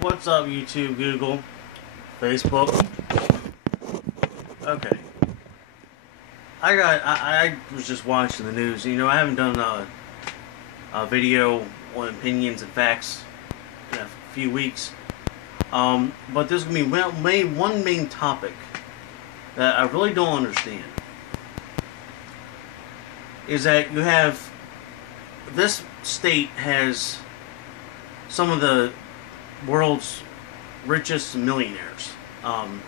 What's up, YouTube, Google, Facebook? Okay. I was just watching the news. You know, I haven't done a video on opinions and facts in a few weeks. But there's going to be one main topic that I really don't understand. Is that you have, this state has some of the world's richest millionaires. Anne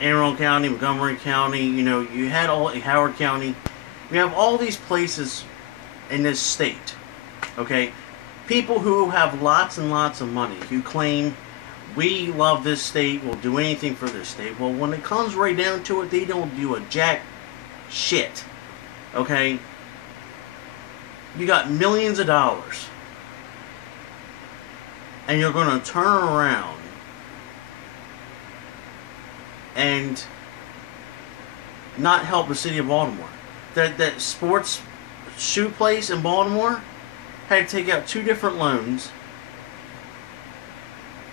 Arundel County, Montgomery County, you know, you had Howard County. You have all these places in this state, okay? People who have lots and lots of money, who claim, we love this state, we'll do anything for this state. Well, when it comes right down to it, they don't do a jack shit, okay? You got millions of dollars, and you're going to turn around and not help the city of Baltimore. That sports shoe place in Baltimore had to take out 2 different loans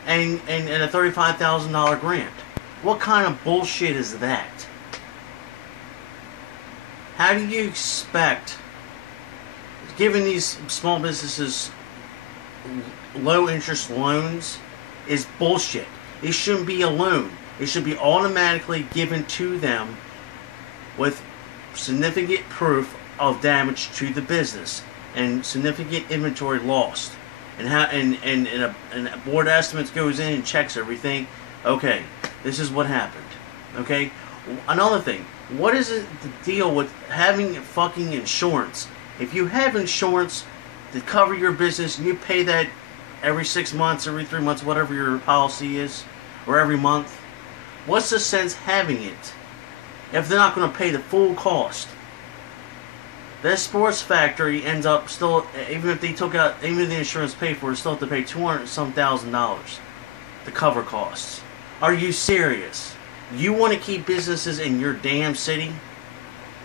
and a $35,000 grant. What kind of bullshit is that? How do you expect, giving these small businesses low interest loans is bullshit. It shouldn't be a loan. It should be automatically given to them with significant proof of damage to the business and significant inventory lost. And a board estimates goes in and checks everything. Okay, this is what happened. Okay, another thing. What is it the deal with having fucking insurance? If you have insurance to cover your business and you pay that every 6 months, every 3 months, whatever your policy is, or every month, what's the sense having it if they're not going to pay the full cost? That sports factory ends up still, even if they took out, even if the insurance paid for it, still have to pay $200-some thousand to cover costs. Are you serious? You want to keep businesses in your damn city,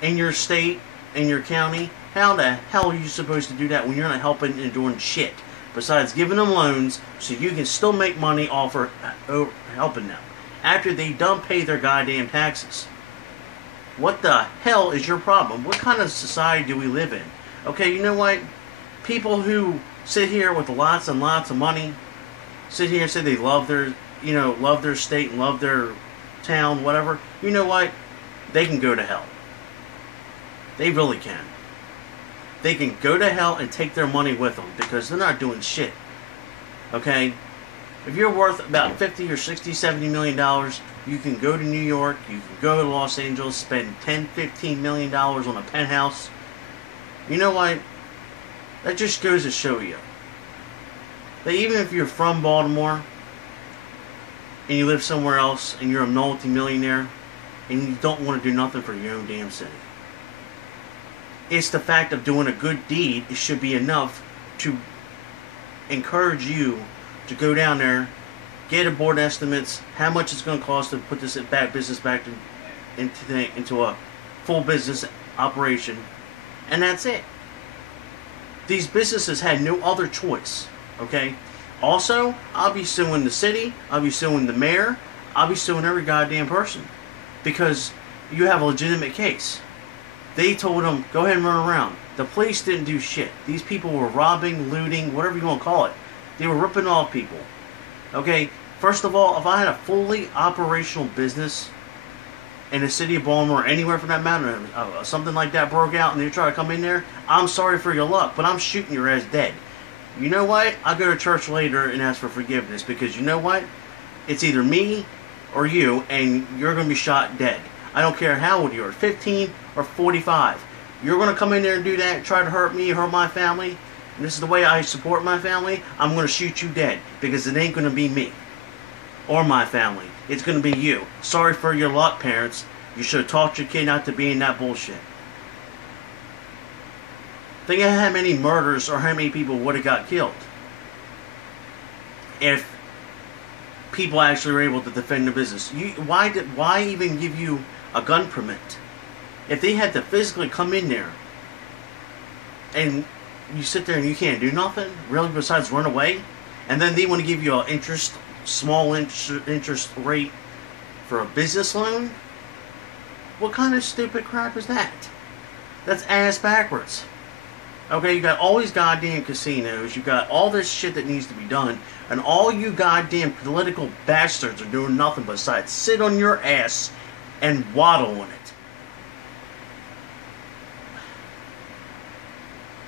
in your state, in your county? How the hell are you supposed to do that when you're not helping and doing shit besides giving them loans so you can still make money off of helping them after they done pay their goddamn taxes? What the hell is your problem? What kind of society do we live in? Okay, you know what? People who sit here with lots and lots of money, sit here and say they love their, you know, love their state and love their town, whatever. You know what? They can go to hell. They really can. They can go to hell and take their money with them because they're not doing shit. Okay? If you're worth about 50 or 60, 70 million dollars, you can go to New York, you can go to Los Angeles, spend 10, 15 million dollars on a penthouse. You know what? That just goes to show you that even if you're from Baltimore and you live somewhere else and you're a multi-millionaire and you don't want to do nothing for your own damn city, it's the fact of doing a good deed. It should be enough to encourage you to go down there, get a board estimates, how much it's going to cost to put this business back into a full business operation, and that's it. These businesses had no other choice. Okay. Also, I'll be suing the city. I'll be suing the mayor. I'll be suing every goddamn person because you have a legitimate case. They told them, go ahead and run around. The police didn't do shit. These people were robbing, looting, whatever you want to call it. They were ripping off people. Okay, first of all, if I had a fully operational business in the city of Baltimore, or anywhere for that matter, something like that broke out and they try to come in there, I'm sorry for your luck, but I'm shooting your ass dead. You know what? I'll go to church later and ask for forgiveness because you know what? It's either me or you, and you're going to be shot dead. I don't care how old you are, 15 or 45. You're going to come in there and do that, try to hurt me, hurt my family, and this is the way I support my family, I'm going to shoot you dead because it ain't going to be me or my family. It's going to be you. Sorry for your luck, parents. You should have taught your kid not to be in that bullshit. Think of how many murders or how many people would have got killed if people actually were able to defend the business. Why even give you a gun permit? If they had to physically come in there and you sit there and you can't do nothing, really, besides run away, and then they want to give you an small interest rate for a business loan? What kind of stupid crap is that? That's ass backwards. Okay, you got all these goddamn casinos, you got all this shit that needs to be done, and all you goddamn political bastards are doing nothing besides sit on your ass and waddle on it.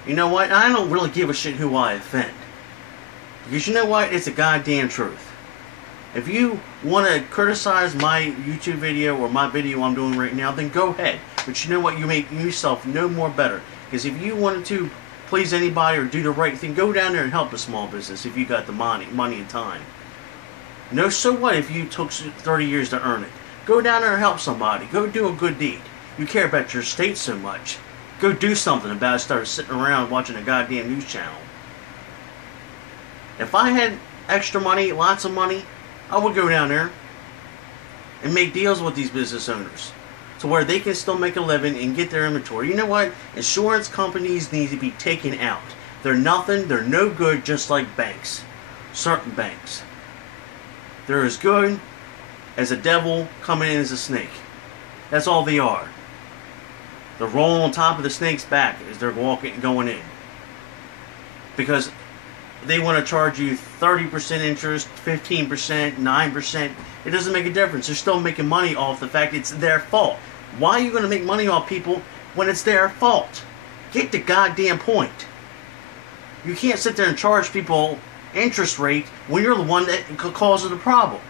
You know what? I don't really give a shit who I offend. Because you know what? It's a goddamn truth. If you want to criticize my YouTube video or my video I'm doing right now, then go ahead. But you know what? You make yourself no more better. Because if you wanted to please anybody or do the right thing, go down there and help a small business if you got the money and time. No, so what if you took 30 years to earn it? Go down there and help somebody. Go do a good deed. You care about your state so much. Go do something about it instead of sitting around watching a goddamn news channel. If I had extra money, lots of money, I would go down there and make deals with these business owners to where they can still make a living and get their inventory. You know what? Insurance companies need to be taken out. They're nothing. They're no good, just like banks. Certain banks. They're as good as a devil coming in as a snake. That's all they are. They're rolling on top of the snake's back as they're going in. Because they want to charge you 30% interest, 15%, 9%. It doesn't make a difference. They're still making money off the fact it's their fault. Why are you going to make money off people when it's their fault? Get the goddamn point. You can't sit there and charge people interest rate when you're the one that causes the problem.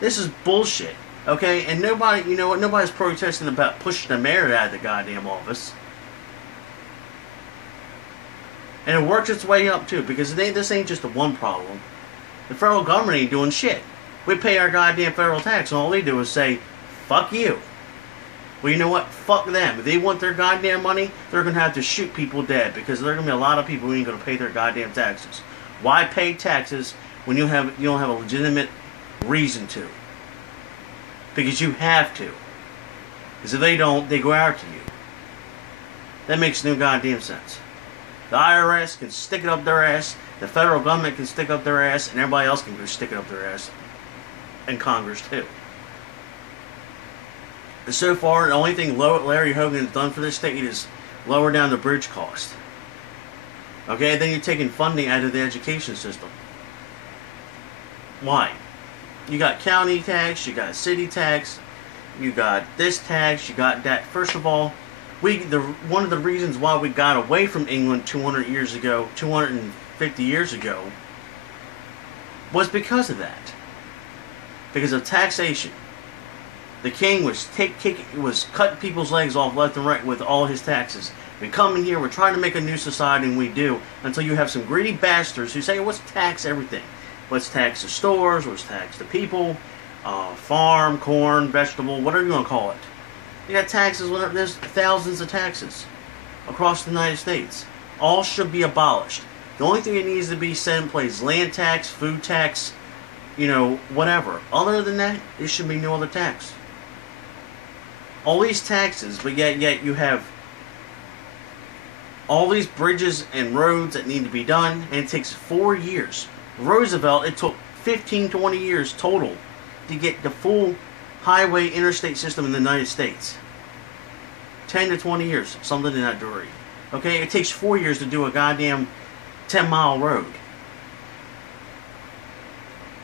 This is bullshit. Okay? And nobody, you know what? Nobody's protesting about pushing the mayor out of the goddamn office. And it works its way up too, because this ain't just a one problem. The federal government ain't doing shit. We pay our goddamn federal tax, and all they do is say, fuck you. Well, you know what? Fuck them. If they want their goddamn money, they're going to have to shoot people dead, because there are going to be a lot of people who ain't going to pay their goddamn taxes. Why pay taxes when you don't have a legitimate reason to? Because you have to. Because if they don't, they go after you. That makes no goddamn sense. The IRS can stick it up their ass, the federal government can stick up their ass, and everybody else can go stick it up their ass. And Congress too. And so far, the only thing Larry Hogan has done for this state is lower down the bridge cost. Okay, then you're taking funding out of the education system. Why? You got county tax, you got city tax, you got this tax, you got that. First of all, one of the reasons why we got away from England 250 years ago, was because of that. Because of taxation. The king was cutting people's legs off left and right with all his taxes. We come in here, we're trying to make a new society, and we do, until you have some greedy bastards who say, let's tax everything. Let's tax the stores, let's tax the people, farm, corn, vegetable, whatever you want to call it. You got taxes, there's thousands of taxes across the United States. All should be abolished. The only thing that needs to be set in place is land tax, food tax, you know, whatever. Other than that, there should be no other tax. All these taxes, but yet you have all these bridges and roads that need to be done, and it takes 4 years. Roosevelt, it took 15, 20 years total to get the full highway interstate system in the United States. 10 to 20 years, something in that degree. Okay, it takes 4 years to do a goddamn 10-mile road.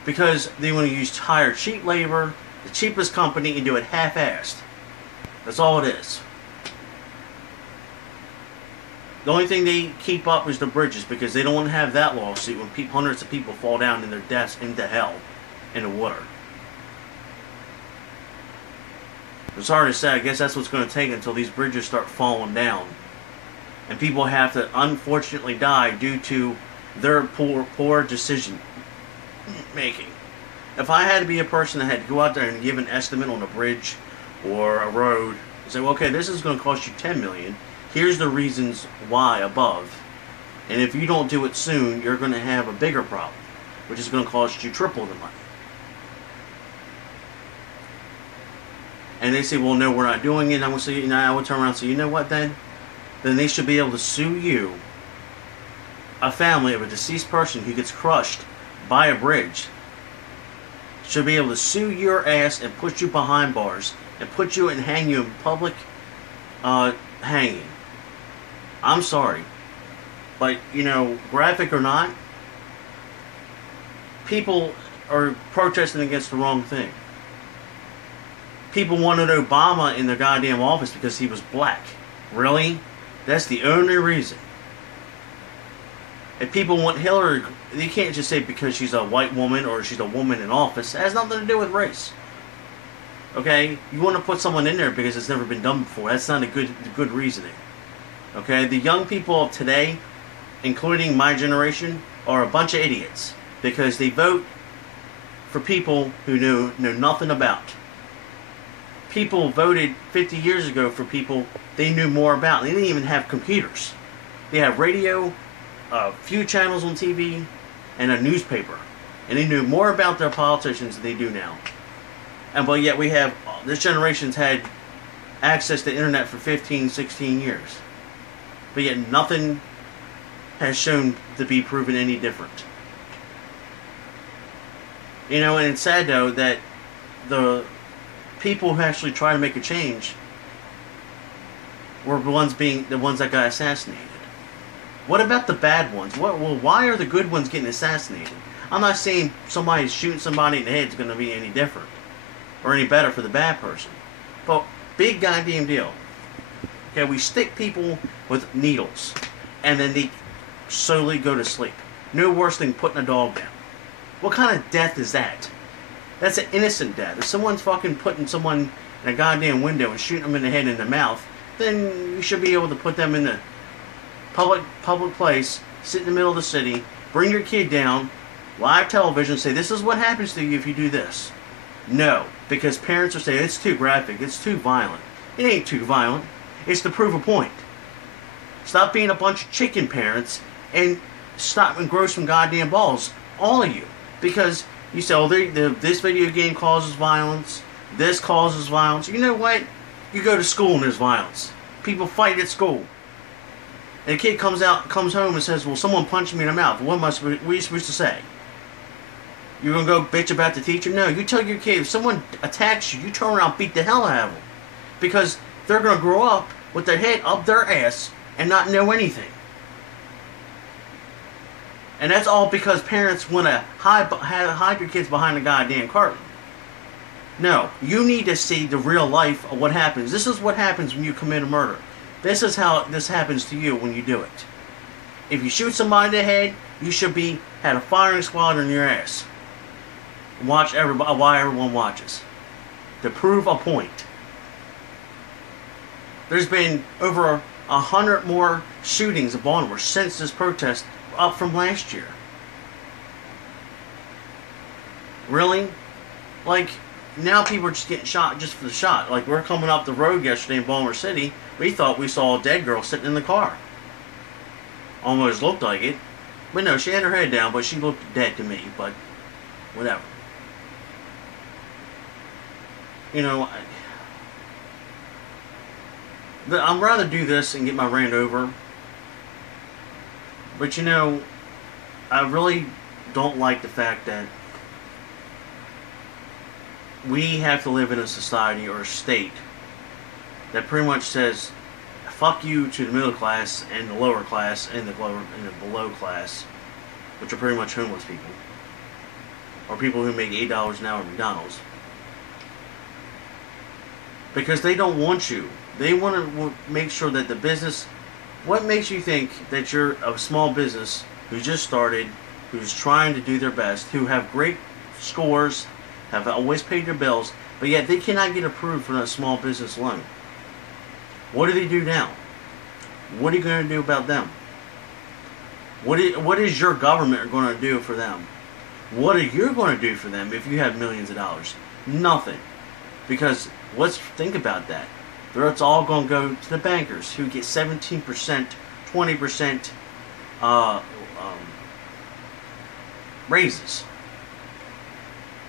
Because they want to hire cheap labor, the cheapest company, and do it half-assed. That's all it is. The only thing they keep up is the bridges, because they don't want to have that lawsuit when hundreds of people fall down in their deaths into hell, in the water. It's hard to say. I guess that's what's going to take until these bridges start falling down. And people have to unfortunately die due to their poor decision making. If I had to be a person that had to go out there and give an estimate on a bridge or a road, and say, well, okay, this is going to cost you $10 million. Here's the reasons why above. And if you don't do it soon, you're going to have a bigger problem, which is going to cost you triple the money. And they say, well, no, we're not doing it. And I would say, I would turn around and say, you know what then? Then they should be able to sue you a family of a deceased person who gets crushed by a bridge should be able to sue your ass and put you behind bars and put you and hang you in public hanging. I'm sorry. But, you know, graphic or not, people are protesting against the wrong thing. People wanted Obama in their goddamn office because he was black. Really? That's the only reason. If people want Hillary, you can't just say because she's a white woman or she's a woman in office. It has nothing to do with race. Okay? You want to put someone in there because it's never been done before. That's not a good reasoning. Okay? The young people of today, including my generation, are a bunch of idiots because they vote for people who know nothing about. People voted 50 years ago for people they knew more about. They didn't even have computers. They had radio, a few channels on TV, and a newspaper. And they knew more about their politicians than they do now. And but yet we have, this generation's had access to the internet for 15, 16 years. But yet nothing has shown to be proven any different. You know, and it's sad though that the people who actually try to make a change were the ones that got assassinated. What about the bad ones? Well, why are the good ones getting assassinated? I'm not saying somebody shooting somebody in the head is going to be any different or any better for the bad person. But big goddamn deal. Okay, we stick people with needles and then they slowly go to sleep. No worse than putting a dog down. What kind of death is that? That's an innocent death. If someone's fucking putting someone in a goddamn window and shooting them in the head and in the mouth, then you should be able to put them in the public place, sit in the middle of the city, bring your kid down, live television, say this is what happens to you if you do this. No, because parents are saying it's too graphic, it's too violent. It ain't too violent. It's to prove a point. Stop being a bunch of chicken parents and stop and grow some goddamn balls, all of you, because you say, oh, this video game causes violence, this causes violence. You know what? You go to school and there's violence. People fight at school. And a kid comes home and says, well, someone punched me in the mouth. What are you supposed to say? You're going to go bitch about the teacher? No, you tell your kid, if someone attacks you, you turn around and beat the hell out of them. Because they're going to grow up with their head up their ass and not know anything. And that's all because parents want to hide your kids behind a goddamn curtain. No, you need to see the real life of what happens. This is what happens when you commit a murder. This is how this happens to you when you do it. If you shoot somebody in the head, you should had a firing squad on your ass. Watch everybody, why everyone watches. To prove a point. There's been over 100 more shootings in Baltimore since this protest, up from last year. Really? Like, now people are just getting shot just for the shot. Like, we're coming up the road yesterday in Baltimore City. We thought we saw a dead girl sitting in the car. Almost looked like it. But no, she had her head down, but she looked dead to me. But, whatever. You know, I'd rather do this and get my rant over. But you know, I really don't like the fact that we have to live in a society or a state that pretty much says, fuck you to the middle class and the lower class and the below class, which are pretty much homeless people. Or people who make $8 an hour at McDonald's. Because they don't want you. They want to make sure that the business... What makes you think that you're a small business who just started, who's trying to do their best, who have great scores, have always paid their bills, but yet they cannot get approved for that small business loan? What do they do now? What are you going to do about them? What is your government going to do for them? What are you going to do for them if you have millions of dollars? Nothing. Because let's think about that. It's all going to go to the bankers who get 17%, 20% raises.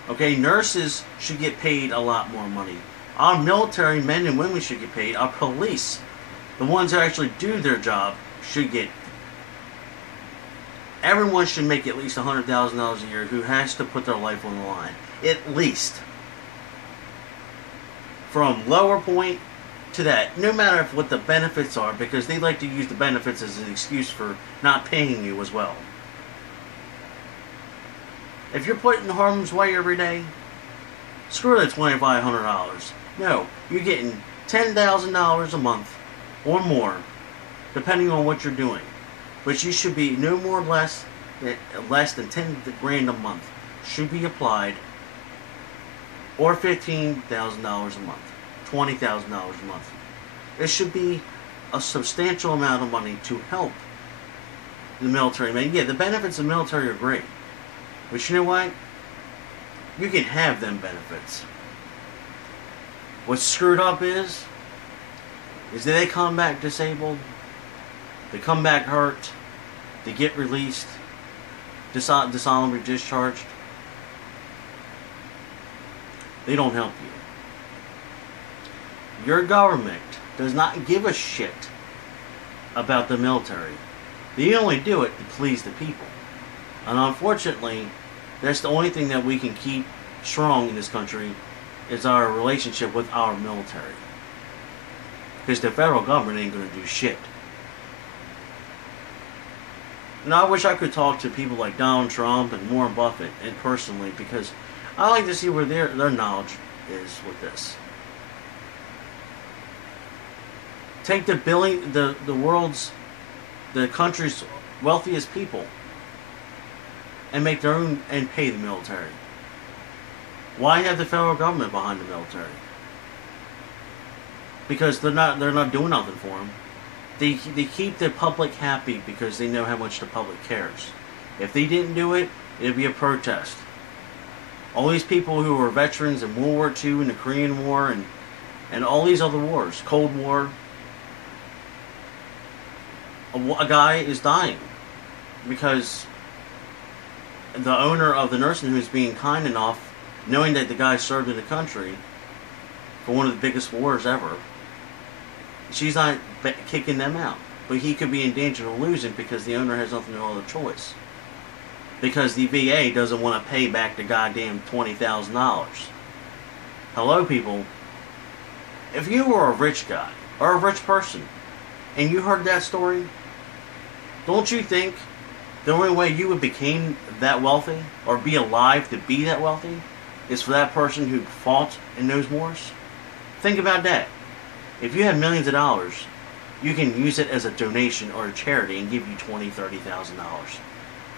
Okay, nurses should get paid a lot more money. Our military men and women should get paid. Our police, the ones that actually do their job, should get Everyone should make at least $100,000 a year who has to put their life on the line. At least. From lower point to that. No matter what the benefits are, because they like to use the benefits as an excuse for not paying you as well. If you're put in harm's way every day, screw the $2,500. No, you're getting $10,000 a month or more, depending on what you're doing. But you should be no more or less than 10 grand a month should be applied, or $15,000 a month, $20,000 a month. It should be a substantial amount of money to help the military. Man, yeah, the benefits of the military are great, but you know what? You can have them benefits. What's screwed up is that they come back disabled, they come back hurt, they get released, dishonorably discharged. They don't help you. Your government does not give a shit about the military. They only do it to please the people. And unfortunately, that's the only thing that we can keep strong in this country is our relationship with our military. Because the federal government ain't going to do shit. Now, I wish I could talk to people like Donald Trump and Warren Buffett and personally, because I like to see where their knowledge is with this. Take the country's wealthiest people and make their own and pay the military. Why have the federal government behind the military? Because they're not doing nothing for them. They keep the public happy because they know how much the public cares. If they didn't do it, it'd be a protest. All these people who were veterans in World War II and the Korean War and all these other wars, Cold War, a guy is dying because the owner of the nursing home is being kind enough, knowing that the guy served in the country for one of the biggest wars ever. She's not kicking them out, but he could be in danger of losing because the owner has no other choice. Because the VA doesn't want to pay back the goddamn $20,000. Hello, people. If you were a rich guy or a rich person and you heard that story, don't you think the only way you would become that wealthy or be alive to be that wealthy is for that person who fought in those wars? Think about that. If you have millions of dollars, you can use it as a donation or a charity and give you $20,000, $30,000.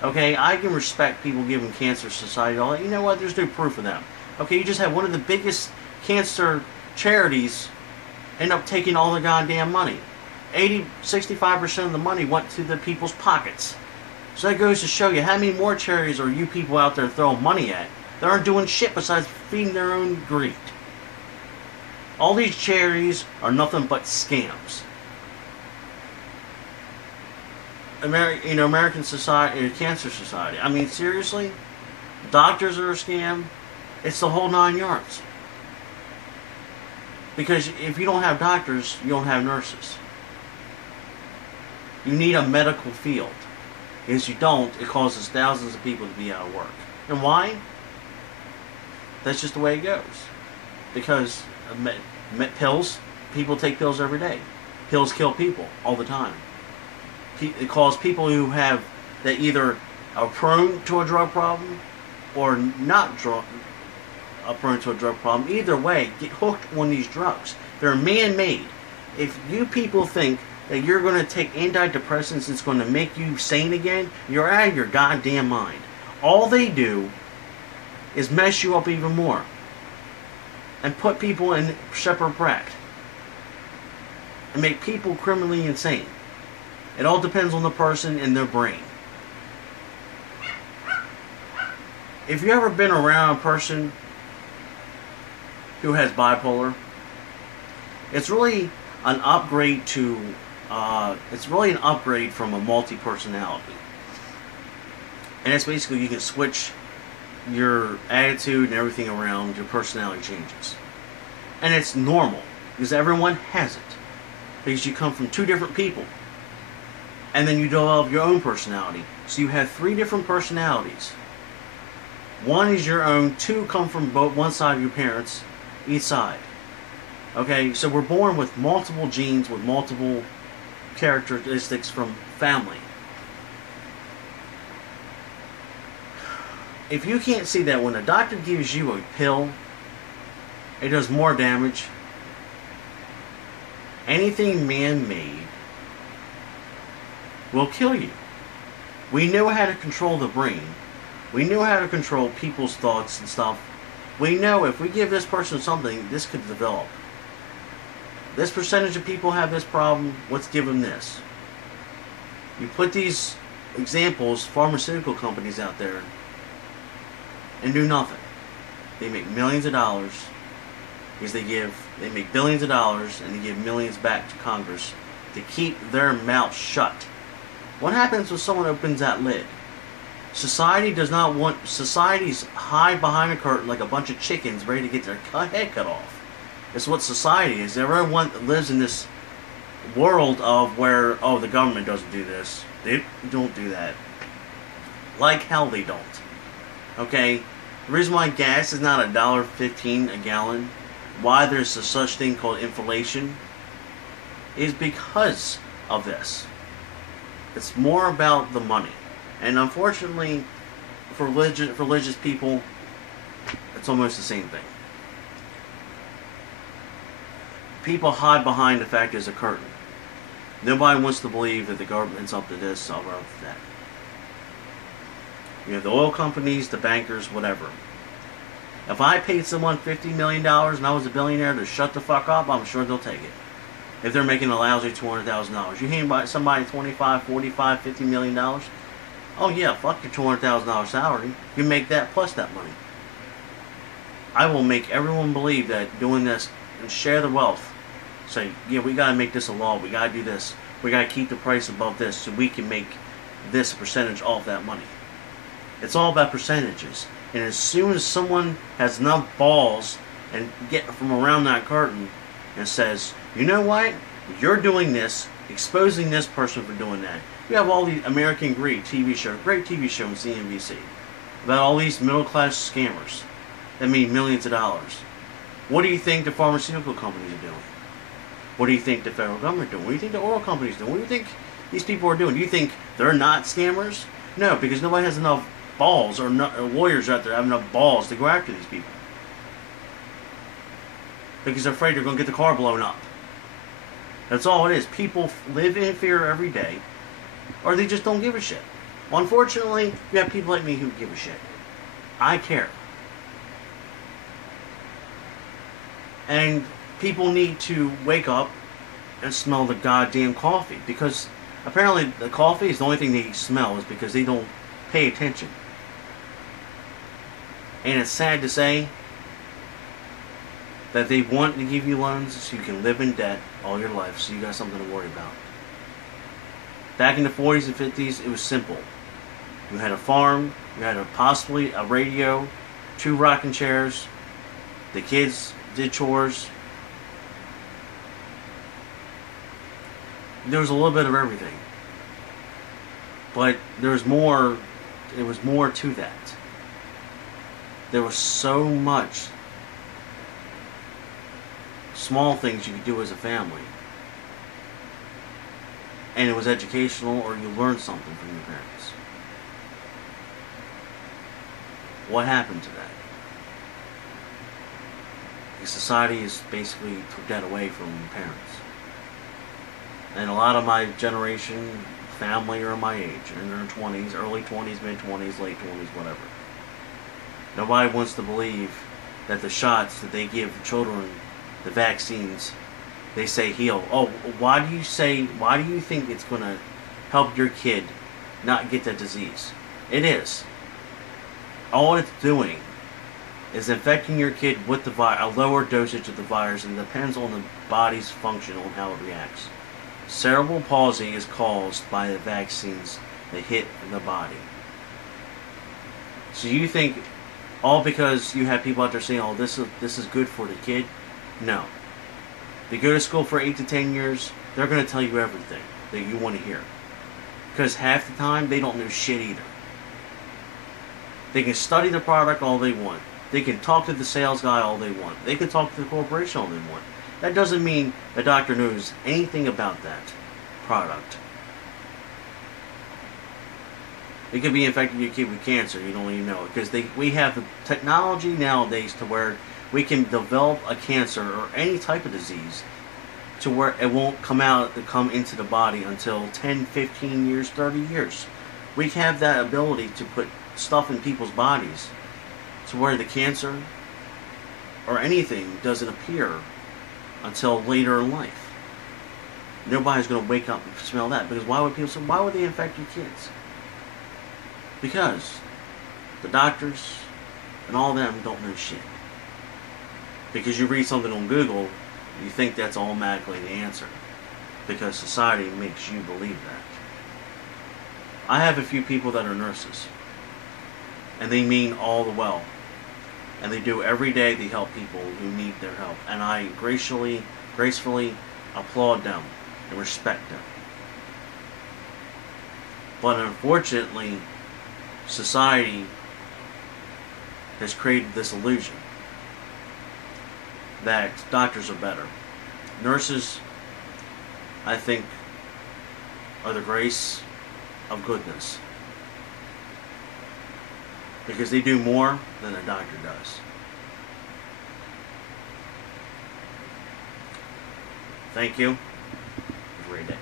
Okay, I can respect people giving Cancer Society all that. You know what? There's no proof of them. Okay, you just have one of the biggest cancer charities end up taking all the goddamn money. 65% of the money went to the people's pockets. So that goes to show you how many more charities are you people out there throwing money at that aren't doing shit besides feeding their own greed. All these charities are nothing but scams. American Society, Cancer Society. I mean, seriously? Doctors are a scam. It's the whole 9 yards. Because if you don't have doctors, you don't have nurses. You need a medical field. If you don't, it causes thousands of people to be out of work. And why? That's just the way it goes. Because pills, people take pills every day. Pills kill people all the time. It causes people who have that either are prone to a drug problem or not prone to a drug problem. Either way, get hooked on these drugs. They're man-made. If you people think that you're going to take antidepressants that's going to make you sane again, you're out of your goddamn mind. All they do is mess you up even more and put people in Shepard Brack and make people criminally insane. It all depends on the person and their brain. If you've ever been around a person who has bipolar, it's really an upgrade to from a multi-personality. And it's basically you can switch your attitude and everything around, your personality changes. And it's normal, because everyone has it. Because you come from two different people. And then you develop your own personality. So you have 3 different personalities. 1 is your own, 2 come from both one side of your parents, each side. Okay, so we're born with multiple genes, with multiple characteristics from family. If you can't see that when a doctor gives you a pill, it does more damage. Anything man-made will kill you. We know how to control the brain. We know how to control people's thoughts and stuff. We know if we give this person something, this could develop. This percentage of people have this problem, let's give them this. You put these examples, pharmaceutical companies out there, and do nothing. They make millions of dollars because they make billions of dollars and they give millions back to Congress to keep their mouth shut. What happens when someone opens that lid? Society's hide behind a curtain like a bunch of chickens ready to get their head cut off. It's what society is. Everyone lives in this world of where, oh, the government doesn't do this. They don't do that. Like hell they don't. Okay? The reason why gas is not $1.15 a gallon, why there's a such thing called inflation, is because of this. It's more about the money. And unfortunately, for religious people, it's almost the same thing. People hide behind the fact there's a curtain. Nobody wants to believe that the government's up to this or up to that. You have the oil companies, the bankers, whatever. If I paid someone $50 million and I was a billionaire to shut the fuck up, I'm sure they'll take it. If they're making a lousy $200,000. You hand somebody $25, $45, $50 million, oh yeah, fuck your $200,000 salary. You make that plus that money. I will make everyone believe that doing this and share the wealth. Say, yeah, we gotta make this a law. We gotta do this. We gotta keep the price above this so we can make this percentage off that money. It's all about percentages. And as soon as someone has enough balls and get from around that curtain and says, you know what? You're doing this, exposing this person for doing that. You have all these American Greed TV show, great TV show on CNBC, about all these middle-class scammers that made millions of dollars. What do you think the pharmaceutical companies are doing? What do you think the federal government is doing? What do you think the oil companies are doing? What do you think these people are doing? Do you think they're not scammers? No, because nobody has enough balls, or lawyers out there have enough balls to go after these people. Because they're afraid they're going to get the car blown up. That's all it is. People live in fear every day, or they just don't give a shit. Well, unfortunately, you have people like me who give a shit. I care. And people need to wake up and smell the goddamn coffee, because apparently the coffee is the only thing they smell, is because they don't pay attention. And it's sad to say that they want to give you loans so you can live in debt all your life, so you got something to worry about. Back in the 40s and 50s, it was simple. You had a farm, you had possibly a radio, 2 rocking chairs, the kids did chores. There was a little bit of everything. But there was more to that. There was so much small things you could do as a family. And it was educational, or you learned something from your parents. What happened to that? Because society is basically took that away from parents. And a lot of my generation, family are my age, in their 20s, early 20s, mid-20s, late 20s, whatever. Nobody wants to believe that the shots that they give children, the vaccines, they say heal. Oh, why do you think it's going to help your kid not get that disease? It is. All it's doing is infecting your kid with the a lower dosage of the virus, and it depends on the body's function on how it reacts. Cerebral palsy is caused by the vaccines that hit the body. So you think all because you have people out there saying, oh, this is good for the kid? No. They go to school for 8 to 10 years, they're going to tell you everything that you want to hear. Because half the time, they don't know shit either. They can study the product all they want. They can talk to the sales guy all they want. They can talk to the corporation all they want. That doesn't mean the doctor knows anything about that product. It could be infecting your kid with cancer. You don't even know it. Because we have the technology nowadays to where we can develop a cancer or any type of disease to where it won't come into the body until 10, 15 years, 30 years. We have that ability to put stuff in people's bodies to where the cancer or anything doesn't appear until later in life. Nobody's going to wake up and smell that, because why would they infect your kids? Because the doctors and all them don't know shit. Because you read something on Google, you think that's automatically the answer, because society makes you believe that. I have a few people that are nurses, and they mean all the well, and they do every day. They help people who need their help, and I gracefully applaud them and respect them. But unfortunately, society has created this illusion that doctors are better. Nurses, I think, are the grace of goodness, because they do more than a doctor does. Thank you. Have a great day.